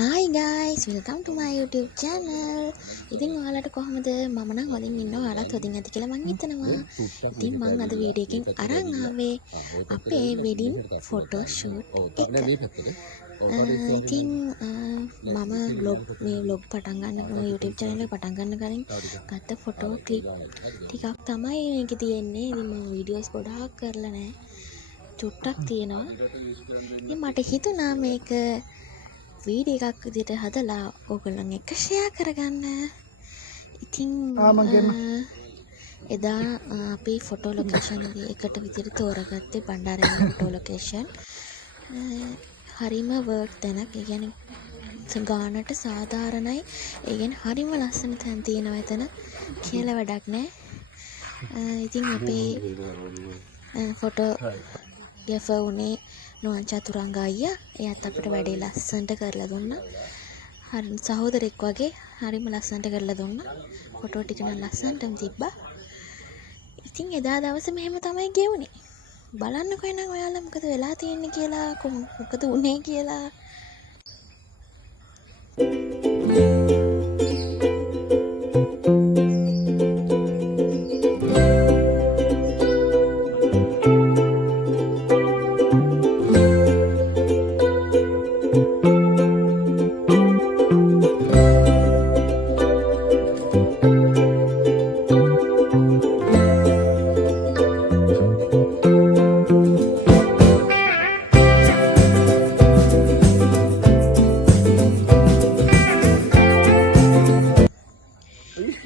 Hi guys, welcome to my YouTube channel. ඉතින් ඔයාලට කොහමද? මම නම් හොඳින් ඉන්නවා. ඔයාලත් හොඳින් ඇති කියලා මං හිතනවා. ඉතින් මං අද වීඩියෝ එකකින් අරන් ආවේ අපේ වෙඩින් ෆොටෝ ෂූට් එක. ඉතින් මම මේ vlog පටන් ගන්න YouTube channel එක පටන් ගන්න කලින් ගත්ත ෆොටෝ ක්ලිප් ටිකක් තමයි මේකේ තියෙන්නේ. ඉතින් මම වීඩියෝස් ගොඩාක් කරලා නැහැ. චුට්ටක් තියෙනවා. ඉතින් මට හිතුණා මේක වීඩියෝ එකක් විදිහට හදලා ඕගොල්ලන් එක්ක ෂෙයා කරගන්න. ඉතින් එදා අපි ෆොටෝ ලොකේෂන් එකට විදිහට තෝරගත්තේ බණ්ඩාරේ ෆොටෝ ලොකේෂන්. හරිම වර්ක් තැනක්. ඒ කියන්නේ ගානට සාධාරණයි. ඒ කියන්නේ හරිම ලස්සන තැන් තියෙනවා එතන කියලා වැඩක් නැහැ. ඉතින් අපේ ෆොටෝ ග්‍රැෆර් උනේ නොවන් චතුරංග අයියා. එයාත් අපිට වැඩේ ලස්සනට කරලා දුන්නා. හරි සහෝදරෙක් වගේ හරිම ලස්සනට කරලා දුන්නා. ෆොටෝ ටික නම් ලස්සනටම තිබ්බා. ඉතින් එදා දවසේ මෙහෙම තමයි ගෙවුනේ. බලන්නකෝ එහෙනම් ඔයාලා මොකද වෙලා තියෙන්නේ කියලා, මොකද උනේ කියලා.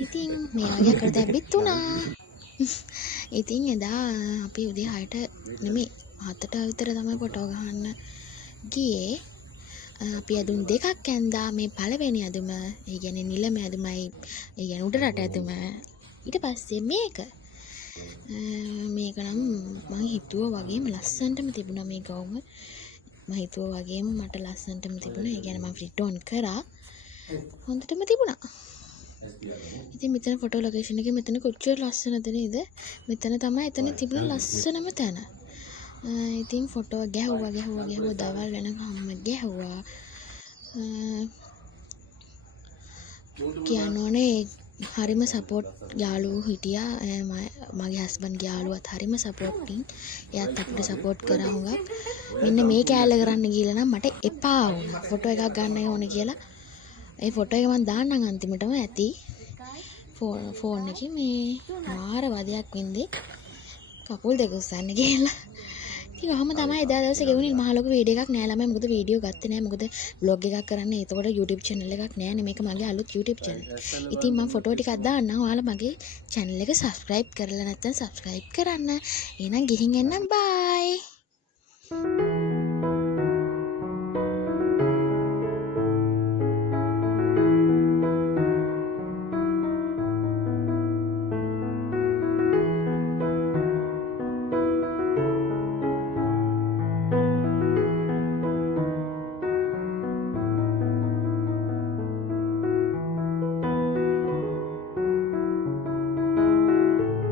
ඉතින් මෙයාගේ අකට දැම්බෙත් වුණා. ඉතින් එදා අපි උදේ 6ට නෙමෙයි 7ට විතර තමයි ෆොටෝ ගහන්න ගියේ. අපි ඇඳුම් දෙකක් ඇඳා. මේ පළවෙනි ඇඳුම, ඒ කියන්නේ නිලම ඇඳුමයි, ඒ කියන්නේ උඩරට ඇඳුම. ඊට පස්සේ මේක නම් මම හිතුවා වගේම ලස්සනටම තිබුණා මේ ගවුම. මම හිතුවා වගේම මට ලස්සනටම තිබුණා. ඒ කියන්නේ මම ෆිට ඔන් කරා. හොඳටම තිබුණා. ඉතින් මෙතන ෆොටෝ ලොකේෂන් එකේ මෙතන කොච්චර ලස්සනද නේද? මෙතන තමයි එතන තිබුණ ලස්සනම තැන. ඉතින් ෆොටෝ ගැහුවා දවල් වෙනකම්ම ගැහුවා. කියනෝනේ හරිම සපෝට් යාළුවෝ හිටියා. මගේ හස්බන්ඩ්ගේ යාළුවත් හරිම සපෝටින්. එයාත් අපිට සපෝට් කරා හුඟක්. මෙන්න මේ කෑල්ල කරන්න ගිහලා නම් මට එපා වුණා. ෆොටෝ එකක් ගන්න ඕනේ කියලා. ඒ ෆොටෝ එක මම දාන්නම් අන්තිමටම ඇති ෆෝන් එකේ. මේ මාර වදයක් වෙන්දේ කකුල් දෙක උස්සන්න කියලා. ඉතින් ඔහම තමයි එදා දවසේ ගෙවුනේ. මහ ලොකු වීඩියෝ එකක් නෑ ළමයි. මොකද වීඩියෝ ගත්තේ නෑ. මොකද vlog එකක් කරන්න එතකොට YouTube channel එකක් නෑනේ. මේක මගේ අලුත් YouTube channel. ඉතින් මම ෆොටෝ ටිකක් දාන්නම්. ඔයාලා මගේ channel එක subscribe කරලා නැත්නම් subscribe කරන්න. එහෙනම් ගිහින් එන්නම්. bye.